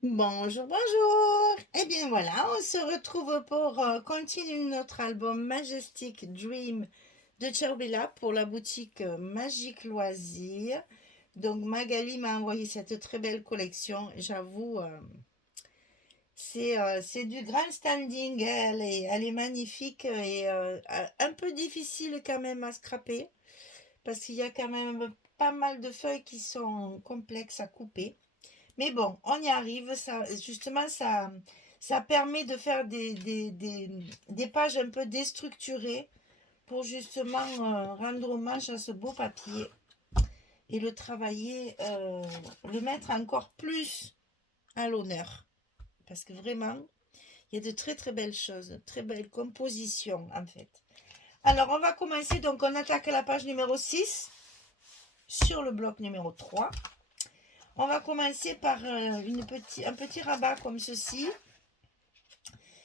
Bonjour, bonjour. Eh bien voilà, on se retrouve pour continuer notre album Majestic Dream de Cherubila pour la boutique Magique Loisirs. Donc Magali m'a envoyé cette très belle collection. J'avoue, c'est du grand standing. Elle est magnifique et un peu difficile quand même à scraper parce qu'il y a quand même pas mal de feuilles qui sont complexes à couper. Mais bon, on y arrive. Ça, justement, ça permet de faire des pages un peu déstructurées pour justement rendre hommage à ce beau papier et le travailler, le mettre encore plus à l'honneur. Parce que vraiment, il y a de très très belles choses, très belles compositions en fait. Alors, on va commencer. Donc, on attaque la page numéro 6 sur le bloc numéro 3. On va commencer par un petit rabat comme ceci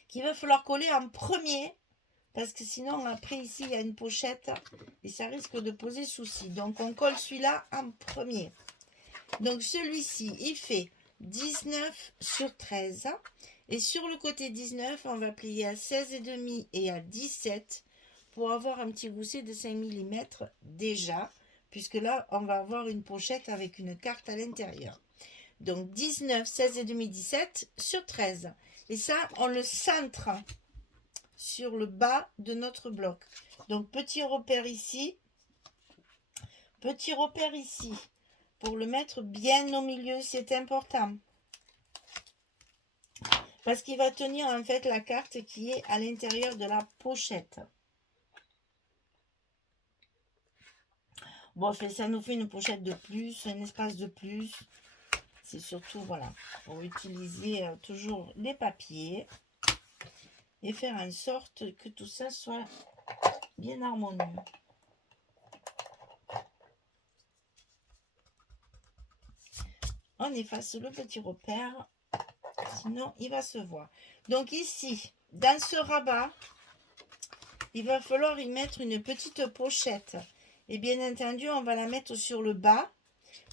qu'il va falloir coller en premier parce que sinon après ici il y a une pochette et ça risque de poser souci. Donc on colle celui-là en premier. Donc celui-ci il fait 19 sur 13 et sur le côté 19 on va plier à 16,5 et à 17 pour avoir un petit gousset de 5 mm déjà, puisque là on va avoir une pochette avec une carte à l'intérieur. Donc 19, 16,5, 17 sur 13. Et ça, on le centre sur le bas de notre bloc. Donc petit repère ici, pour le mettre bien au milieu, c'est important. Parce qu'il va tenir en fait la carte qui est à l'intérieur de la pochette. Bon, ça nous fait une pochette de plus, un espace de plus. C'est surtout, voilà, pour utiliser toujours les papiers et faire en sorte que tout ça soit bien harmonieux. On efface le petit repère, sinon il va se voir. Donc ici, dans ce rabat, il va falloir y mettre une petite pochette. Et bien entendu, on va la mettre sur le bas,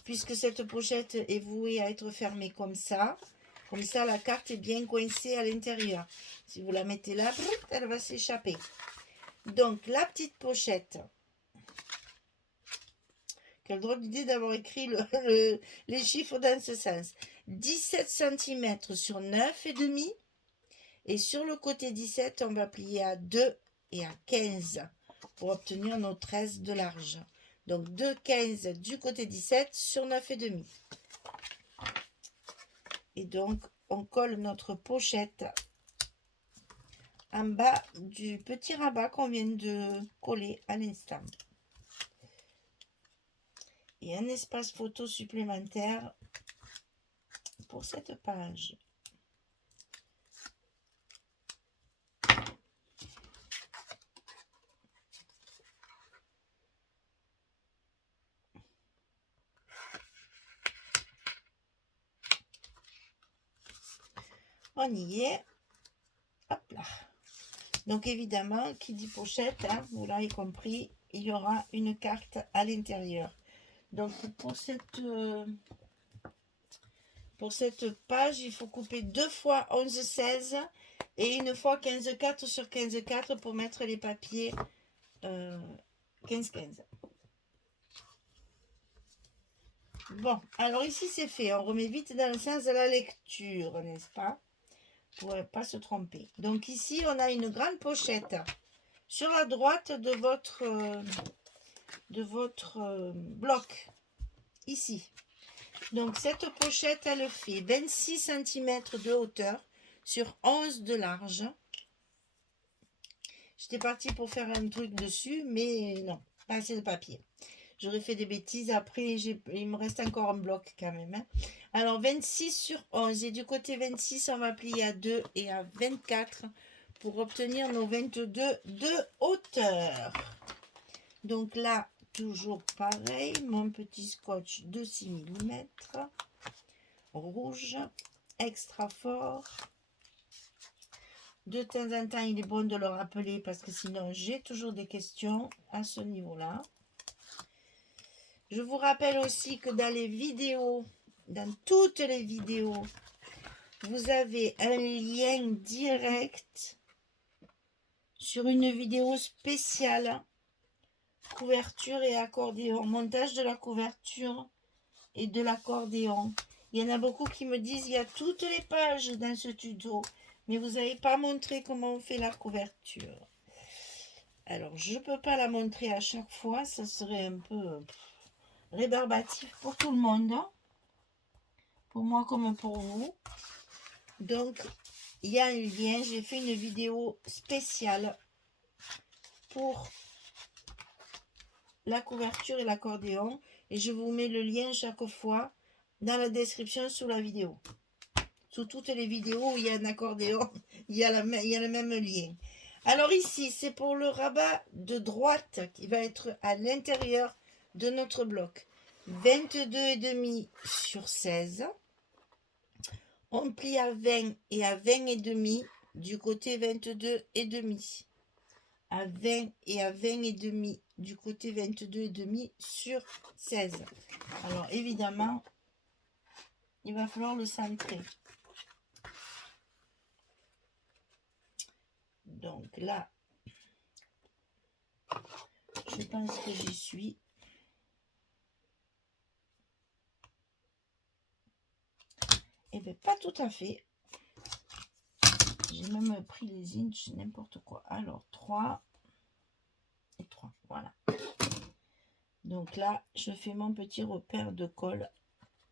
puisque cette pochette est vouée à être fermée comme ça. Comme ça, la carte est bien coincée à l'intérieur. Si vous la mettez là, elle va s'échapper. Donc, la petite pochette. Quelle drôle d'idée d'avoir écrit les chiffres dans ce sens. 17 cm sur 9,5. Et sur le côté 17, on va plier à 2 et à 15 pour obtenir nos 13 de large. Donc 2, 15 du côté 17 sur 9,5. Et donc, on colle notre pochette en bas du petit rabat qu'on vient de coller à l'instant. Et un espace photo supplémentaire pour cette page. On y est. Hop là. Donc évidemment, qui dit pochette, hein, vous l'avez compris, il y aura une carte à l'intérieur. Donc pour cette page, il faut couper 2 fois 11,16 et une fois 15,4 sur 15,4 pour mettre les papiers 15,15. Bon, alors ici c'est fait. On remet vite dans le sens de la lecture, n'est-ce pas? Pour ne pas se tromper. Donc ici, on a une grande pochette sur la droite de votre bloc. Ici. Donc cette pochette, elle fait 26 cm de hauteur sur 11 de large. J'étais partie pour faire un truc dessus, mais non, pas assez de papier. J'aurais fait des bêtises. Après, il me reste encore un bloc quand même. Hein. Alors, 26 sur 11. Et du côté 26, on va plier à 2 et à 24 pour obtenir nos 22 de hauteur. Donc là, toujours pareil. Mon petit scotch de 6 mm. Rouge. Extra fort. De temps en temps, il est bon de le rappeler parce que sinon, j'ai toujours des questions à ce niveau-là. Je vous rappelle aussi que dans les vidéos, dans toutes les vidéos, vous avez un lien direct sur une vidéo spéciale couverture et accordéon, montage de la couverture et de l'accordéon. Il y en a beaucoup qui me disent il y a toutes les pages dans ce tuto, mais vous n'avez pas montré comment on fait la couverture. Alors, je ne peux pas la montrer à chaque fois, ça serait un peu rébarbatif pour tout le monde, pour moi comme pour vous. Donc, il y a un lien, j'ai fait une vidéo spéciale pour la couverture et l'accordéon, et je vous mets le lien chaque fois dans la description sous la vidéo. Sous toutes les vidéos où il y a un accordéon, il y a le même lien. Alors ici, c'est pour le rabat de droite qui va être à l'intérieur de notre bloc. 22,5 sur 16. On plie à 20 et à 20,5 du côté 22,5. À 20 et à 20,5 du côté 22,5 sur 16. Alors évidemment, il va falloir le centrer. Donc là, je pense que j'y suis. Eh bien, pas tout à fait. J'ai même pris les inches, n'importe quoi. Alors, 3 et 3, voilà. Donc là, je fais mon petit repère de colle,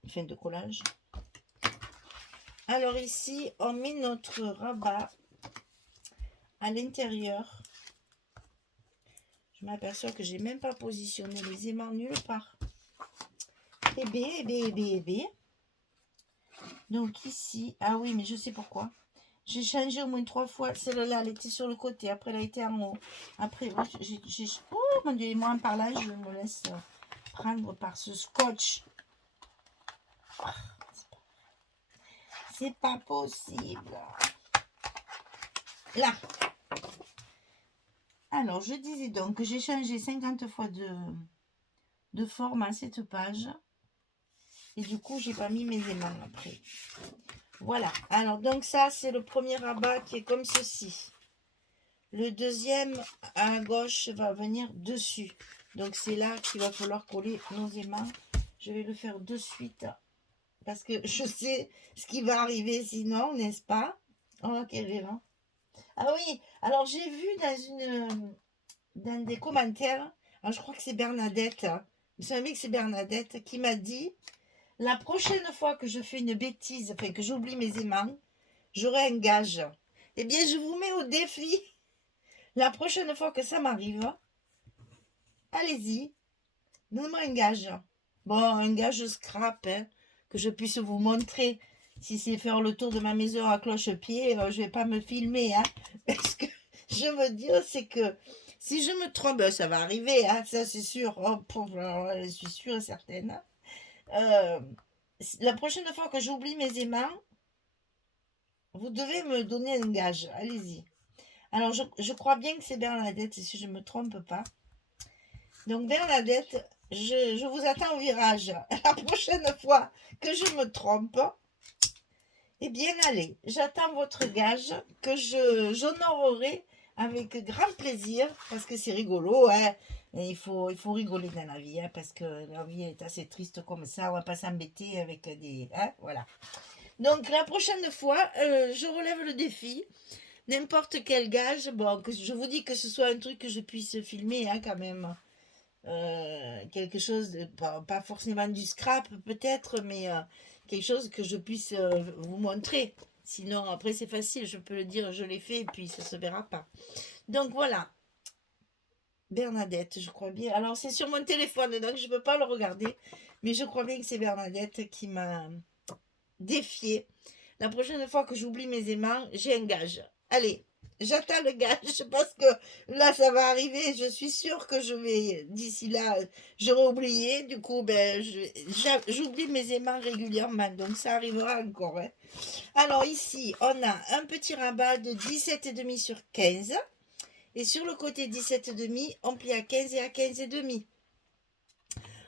enfin de collage. Alors ici, on met notre rabat à l'intérieur. Je m'aperçois que j'ai même pas positionné les aimants nulle part. Et B. Donc ici, ah oui, mais je sais pourquoi. J'ai changé au moins 3 fois. Celle-là, elle était sur le côté. Après, elle a été en haut. Après, oh mon Dieu, moi, par là, je me laisse prendre par ce scotch. C'est pas possible. Là. Alors, je disais donc que j'ai changé 50 fois de forme à cette page. Et du coup, j'ai pas mis mes aimants après. Voilà. Alors, donc ça, c'est le premier rabat qui est comme ceci. Le deuxième à gauche va venir dessus. Donc, c'est là qu'il va falloir coller nos aimants. Je vais le faire de suite parce que je sais ce qui va arriver sinon, n'est-ce pas? Oh, quel élan. Ah oui, alors j'ai vu dans des commentaires, alors je crois que c'est Bernadette, vous savez que c'est Bernadette qui m'a dit, la prochaine fois que je fais une bêtise, enfin que j'oublie mes aimants, j'aurai un gage. Eh bien, je vous mets au défi, la prochaine fois que ça m'arrive, allez-y, donnez-moi un gage. Bon, un gage scrap, hein, que je puisse vous montrer. Si c'est faire le tour de ma maison à cloche-pied, je vais pas me filmer, hein, parce que je veux dire, c'est que si je me trompe, ça va arriver, hein, ça c'est sûr. Oh, je suis sûre et certaine. La prochaine fois que j'oublie mes aimants, vous devez me donner un gage. Allez-y. Alors, je crois bien que c'est Bernadette, si je ne me trompe pas. Donc, Bernadette, je vous attends au virage. La prochaine fois que je me trompe, eh bien, allez, j'attends votre gage que j'honorerai avec grand plaisir parce que c'est rigolo, hein. Et il faut rigoler dans la vie, hein, parce que la vie est assez triste comme ça. On va pas s'embêter avec des... Hein, voilà. Donc, la prochaine fois, je relève le défi. N'importe quel gage. Bon, je vous dis que ce soit un truc que je puisse filmer, hein, quand même. Quelque chose, pas forcément du scrap peut-être, mais quelque chose que je puisse vous montrer. Sinon, après, c'est facile, je peux le dire, je l'ai fait, et puis ça se verra pas. Donc voilà. Bernadette, je crois bien. Alors, c'est sur mon téléphone, donc je ne peux pas le regarder. Mais je crois bien que c'est Bernadette qui m'a défié. La prochaine fois que j'oublie mes aimants, j'ai un gage. Allez, j'attends le gage parce que là, ça va arriver. Je suis sûre que je vais, d'ici là, j'aurai oublié. Du coup, j'oublie mes aimants régulièrement. Donc, ça arrivera encore, hein. Alors, ici, on a un petit rabat de 17,5 sur 15. Et sur le côté 17,5, on plie à 15 et à 15,5.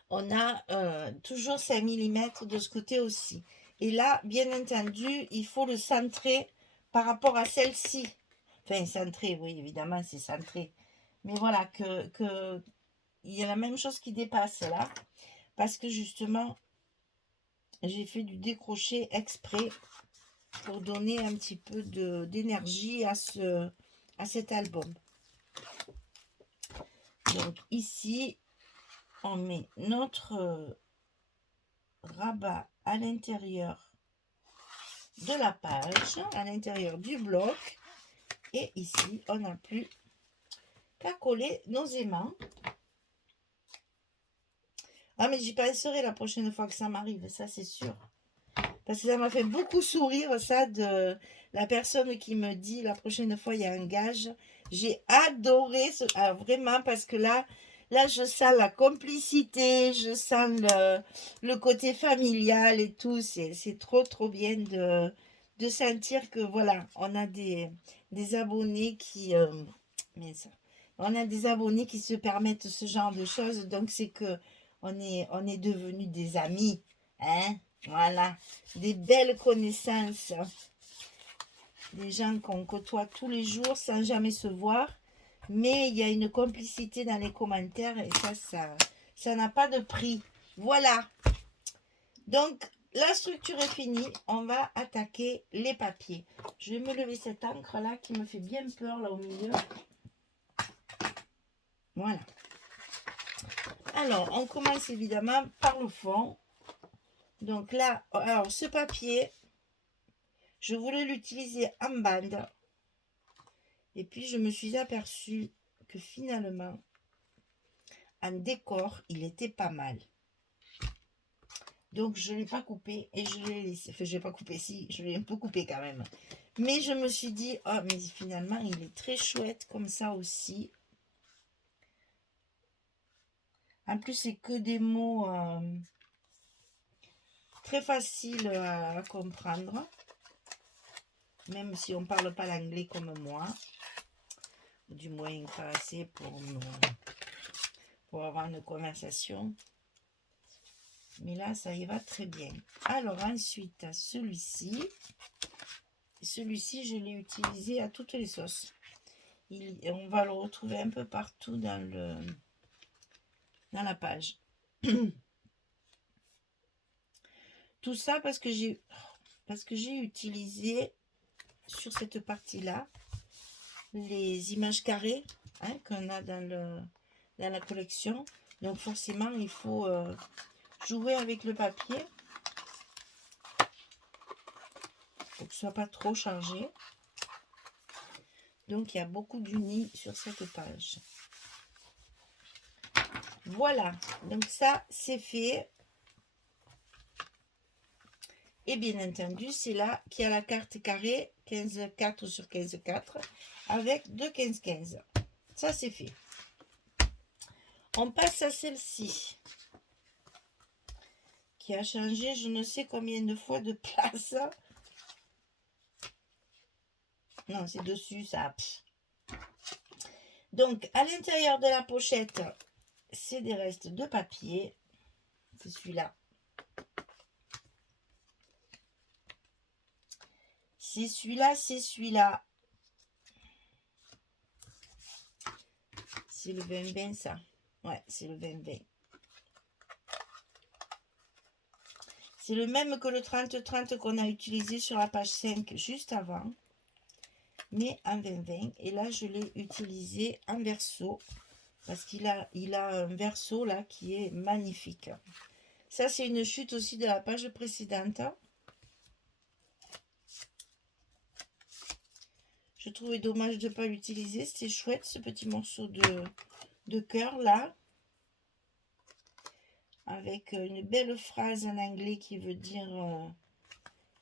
On a toujours 5 mm de ce côté aussi. Et là, bien entendu, il faut le centrer par rapport à celle-ci. Enfin, centrer, oui, évidemment, c'est centré. Mais voilà, il y a la même chose qui dépasse là. Parce que justement, j'ai fait du décroché exprès pour donner un petit peu d'énergie à cet album. Donc ici, on met notre rabat à l'intérieur de la page, à l'intérieur du bloc. Et ici, on n'a plus qu'à coller nos aimants. Ah, mais j'y penserai la prochaine fois que ça m'arrive, ça c'est sûr. Parce que ça m'a fait beaucoup sourire, ça, de la personne qui me dit la prochaine fois, il y a un gage. J'ai adoré, vraiment, parce que là, je sens la complicité, je sens le côté familial et tout. C'est trop, trop bien de sentir que, voilà, on a des abonnés qui... on a des abonnés qui se permettent ce genre de choses. Donc, c'est que on est devenus des amis. Hein? Voilà, des belles connaissances, des gens qu'on côtoie tous les jours sans jamais se voir, mais il y a une complicité dans les commentaires et ça n'a pas de prix. Voilà, donc la structure est finie, on va attaquer les papiers. Je vais me lever cette encre là qui me fait bien peur là au milieu. Voilà. Alors, on commence évidemment par le fond. Donc là, alors ce papier, je voulais l'utiliser en bande. Et puis, je me suis aperçue que finalement, en décor, il était pas mal. Donc, je ne l'ai pas coupé et je l'ai laissé. Enfin, je ne l'ai pas coupé, si, je l'ai un peu coupé quand même. Mais je me suis dit, oh, mais finalement, il est très chouette comme ça aussi. En plus, c'est que des mots très faciles à comprendre. Même si on ne parle pas l'anglais comme moi. Ou du moins, pas assez pour avoir une conversation. Mais là, ça y va très bien. Alors, ensuite, celui-ci. Celui-ci, je l'ai utilisé à toutes les sauces. On va le retrouver un peu partout dans la page. Tout ça parce que j'ai utilisé sur cette partie-là les images carrées, hein, qu'on a dans la collection. Donc forcément, il faut jouer avec le papier pour que ce soit pas trop chargé. Donc il y a beaucoup d'unis sur cette page. Voilà, donc ça c'est fait. Et bien entendu, c'est là qu'il y a la carte carrée 15-4 sur 15-4 avec 2 15-15. Ça c'est fait. On passe à celle-ci qui a changé je ne sais combien de fois de place. Non, c'est dessus ça. Donc à l'intérieur de la pochette, c'est des restes de papier. C'est celui-là. C'est celui-là, c'est celui-là. C'est le 20-20 ça. Ouais, c'est le 20-20. C'est le même que le 30-30 qu'on a utilisé sur la page 5 juste avant. Mais en 20-20. Et là, je l'ai utilisé en verso. Parce qu'il a un verso là qui est magnifique. Ça, c'est une chute aussi de la page précédente. Je trouvais dommage de ne pas l'utiliser. C'était chouette ce petit morceau de cœur là. Avec une belle phrase en anglais qui veut dire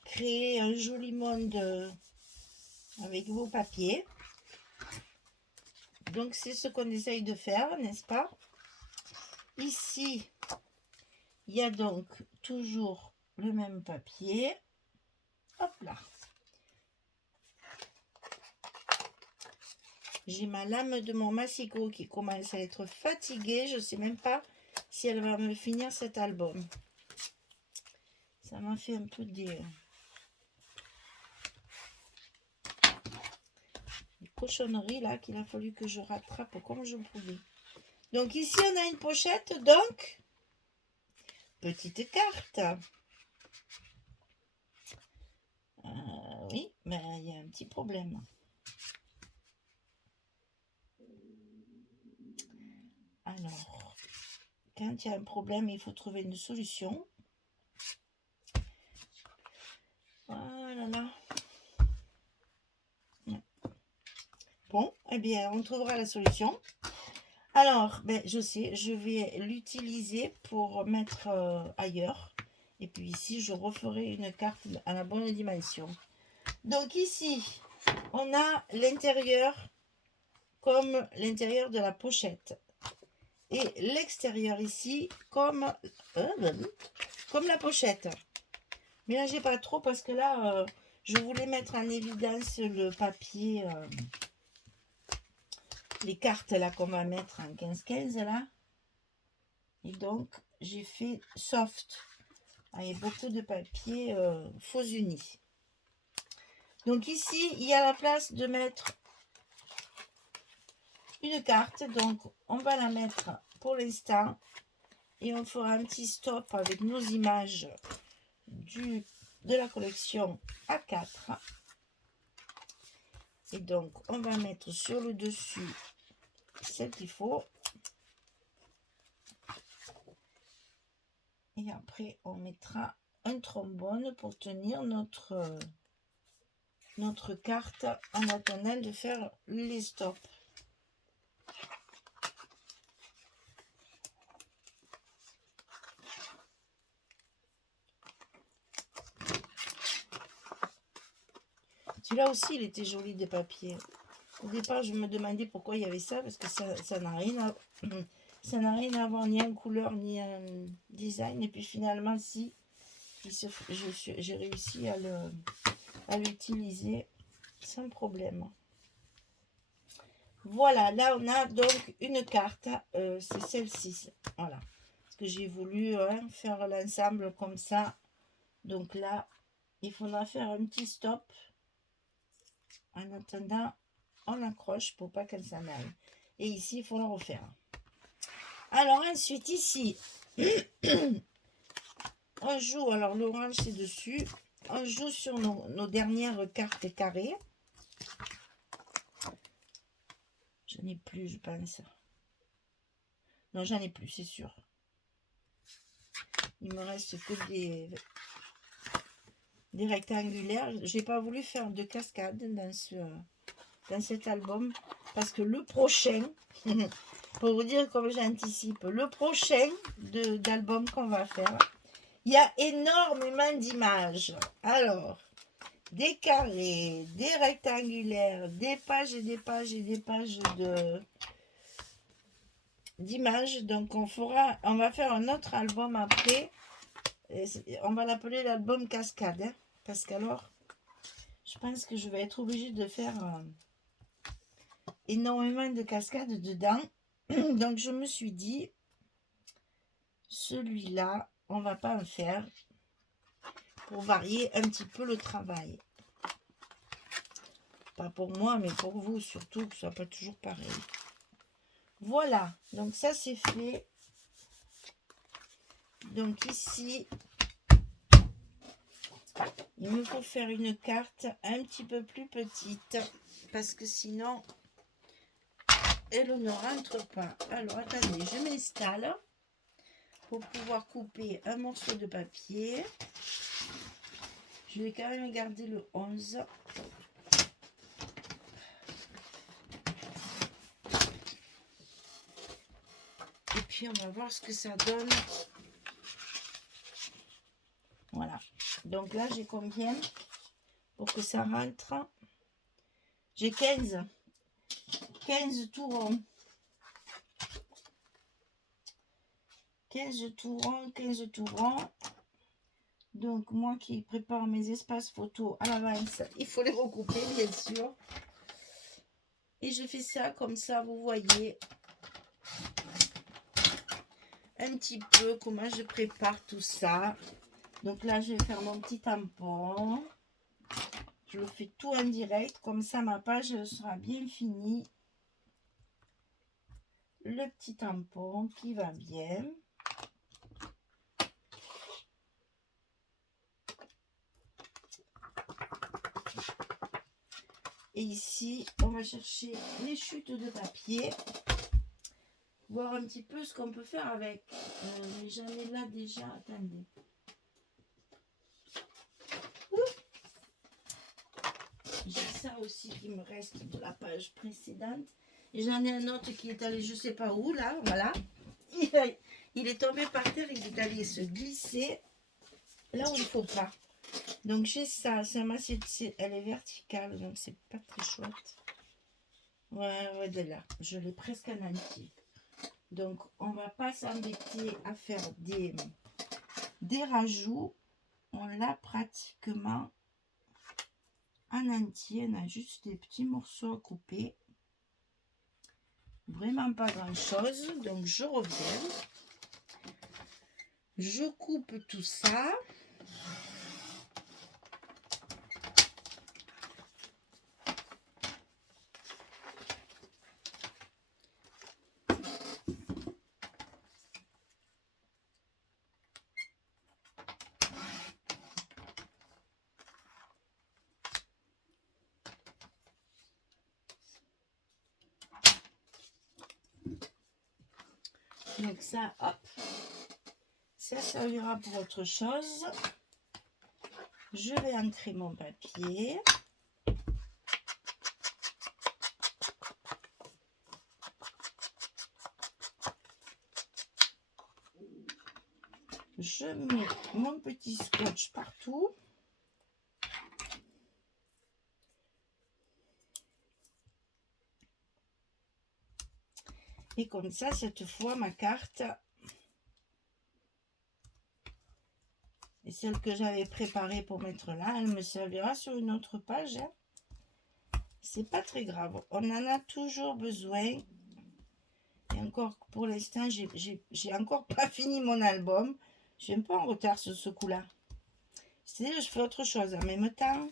créer un joli monde avec vos papiers. Donc c'est ce qu'on essaye de faire, n'est-ce pas? Ici, il y a donc toujours le même papier. Hop là. J'ai ma lame de mon massicot qui commence à être fatiguée. Je ne sais même pas si elle va me finir cet album. Ça Ça m'a fait un peu des cochonneries là qu'il a fallu que je rattrape comme je pouvais. Donc ici on a une pochette, donc petite carte. Oui, mais il y a un petit problème. Alors, quand il y a un problème, il faut trouver une solution. Voilà. Bon, eh bien, on trouvera la solution. Alors, ben, je sais, je vais l'utiliser pour mettre ailleurs. Et puis ici, je referai une carte à la bonne dimension. Donc ici, on a l'intérieur comme l'intérieur de la pochette. Et l'extérieur ici comme la pochette. Mélangez pas trop parce que là, je voulais mettre en évidence le papier, les cartes là qu'on va mettre en 15-15 là. Et donc, j'ai fait soft avec beaucoup de papier faux uni. Donc ici, il y a la place de mettre une carte. Donc, on va la mettre pour l'instant. Et on fera un petit stop avec nos images de la collection A4. Et donc, on va mettre sur le dessus celle qu'il faut. Et après, on mettra un trombone pour tenir notre carte en attendant de faire les stops. Celui-là aussi, il était joli des papiers. Au départ, je me demandais pourquoi il y avait ça, parce que ça n'a rien à voir ni en couleur ni en design. Et puis finalement, si, j'ai réussi à l'utiliser sans problème. Voilà, là on a donc une carte, c'est celle-ci. Voilà, parce que j'ai voulu faire l'ensemble comme ça. Donc là, il faudra faire un petit stop. En attendant, on accroche pour pas qu'elle s'en aille. Et ici, il faut le refaire. Alors ensuite, ici, on joue, alors l'orange c'est dessus. On joue sur nos dernières cartes carrées. J'en ai plus, je pense. Non, j'en ai plus, c'est sûr. Il me reste que des rectangulaires. J'ai pas voulu faire de cascade dans cet album parce que le prochain, pour vous dire comme j'anticipe, le prochain d'album qu'on va faire, il y a énormément d'images. Alors, des carrés, des rectangulaires, des pages et des pages et des pages d'images. Donc on va faire un autre album après. On va l'appeler l'album cascade, hein, parce qu'alors je pense que je vais être obligée de faire énormément de cascades dedans. Donc je me suis dit, celui-là on va pas en faire pour varier un petit peu le travail, pas pour moi mais pour vous surtout, que ce soit pas toujours pareil. Voilà, donc ça c'est fait. Donc ici, il me faut faire une carte un petit peu plus petite parce que sinon elle ne rentre pas. Alors attendez, je m'installe pour pouvoir couper un morceau de papier. Je vais quand même garder le 11. Et puis on va voir ce que ça donne. Voilà. Donc là j'ai combien pour que ça rentre? J'ai 15 tout rond. 15 tout rond. Donc moi qui prépare mes espaces photos à l'avance, il faut les recouper bien sûr. Et je fais ça comme ça, vous voyez un petit peu comment je prépare tout ça. Donc là, je vais faire mon petit tampon. Je le fais tout en direct, comme ça ma page sera bien finie. Le petit tampon qui va bien. Et ici, on va chercher les chutes de papier. Voir un petit peu ce qu'on peut faire avec. Mais j'en ai là déjà. Attendez. J'ai ça aussi qui me reste de la page précédente. Et j'en ai un autre qui est allé je sais pas où là. Voilà. Il est tombé par terre. Il est allé se glisser là où il ne faut pas. Donc j'ai ça. Elle est verticale. Donc c'est pas très chouette. Ouais, de là. Je l'ai presque en entier. Donc, on va pas s'embêter à faire des rajouts. On l'a pratiquement en entier. On a juste des petits morceaux à couper. Vraiment pas grand chose. Donc, je reviens. Je coupe tout ça. Donc ça, hop, ça servira pour autre chose. Je vais ancrer mon papier. Je mets mon petit scotch partout. Et comme ça, cette fois, ma carte et celle que j'avais préparée pour mettre là, elle me servira sur une autre page. Hein. C'est pas très grave. On en a toujours besoin. Et encore, pour l'instant, j'ai encore pas fini mon album. Je suis un peu en retard sur ce coup-là. C'est-à-dire, je fais autre chose. En même temps,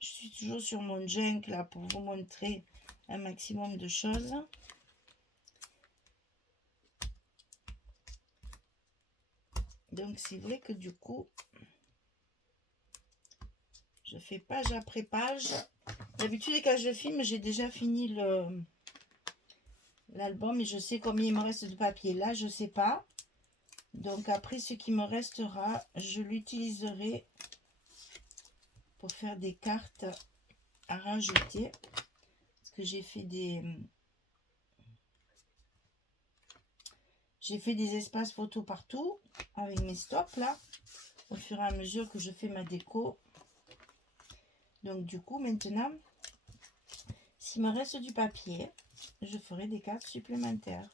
je suis toujours sur mon junk là pour vous montrer un maximum de choses. Donc, c'est vrai que du coup, je fais page après page. D'habitude, quand je filme, j'ai déjà fini l'album et je sais combien il me reste de papier. Là, je ne sais pas. Donc, après, ce qui me restera, je l'utiliserai pour faire des cartes à rajouter. Parce que j'ai fait des espaces photos partout avec mes stops là. Au fur et à mesure que je fais ma déco. Donc, du coup, maintenant, s'il me reste du papier, je ferai des cartes supplémentaires.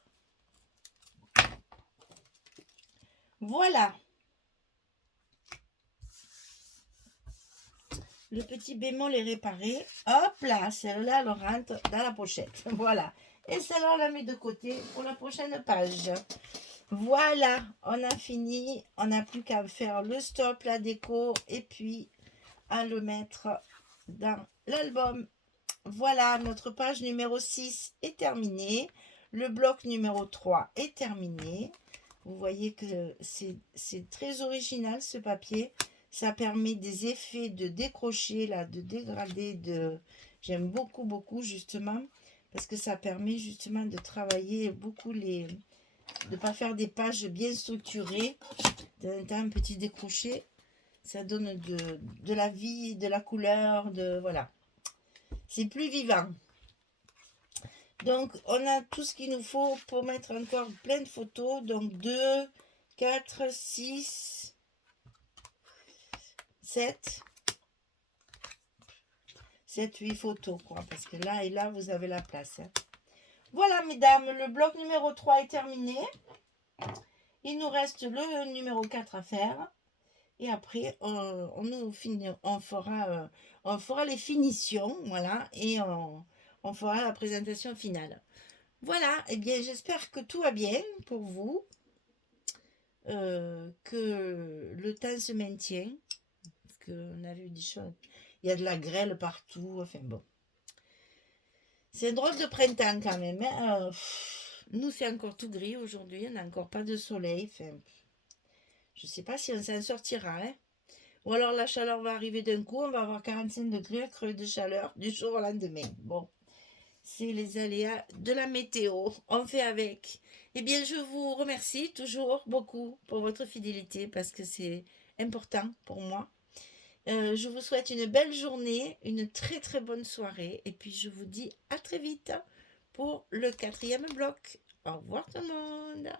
Voilà. Le petit bémol est réparé. Hop là, celle-là, elle rentre dans la pochette. Voilà. Et celle-là, on la met de côté pour la prochaine page. Voilà, on a fini. On n'a plus qu'à faire le stop, la déco et puis à le mettre dans l'album. Voilà, notre page numéro 6 est terminée. Le bloc numéro 3 est terminé. Vous voyez que c'est très original ce papier. Ça permet des effets de décrocher, là, de dégrader. J'aime beaucoup, beaucoup justement. Parce que ça permet justement de travailler beaucoup de ne pas faire des pages bien structurées. D'un temps, un petit décroché. Ça donne de la vie, de la couleur, voilà. C'est plus vivant. Donc, on a tout ce qu'il nous faut pour mettre encore plein de photos. Donc, 2, 4, 6, 7, 8 photos, quoi. Parce que là et là, vous avez la place. Hein. Voilà, mesdames, le bloc numéro 3 est terminé. Il nous reste le numéro 4 à faire. Et après, on fera les finitions, voilà, et on fera la présentation finale. Voilà, et bien j'espère que tout va bien pour vous. que le temps se maintient. Parce qu'on a vu des choses. Il y a de la grêle partout. Enfin bon. C'est un drôle de printemps quand même, hein. Nous, c'est encore tout gris aujourd'hui. On n'a encore pas de soleil. Enfin, je ne sais pas si on s'en sortira, hein. Ou alors la chaleur va arriver d'un coup. On va avoir 45 degrés, creux de chaleur du jour au lendemain. Bon. C'est les aléas de la météo. On fait avec. Eh bien, je vous remercie toujours beaucoup pour votre fidélité parce que c'est important pour moi. Je vous souhaite une belle journée, une très très bonne soirée et puis je vous dis à très vite pour le 4e bloc. Au revoir tout le monde.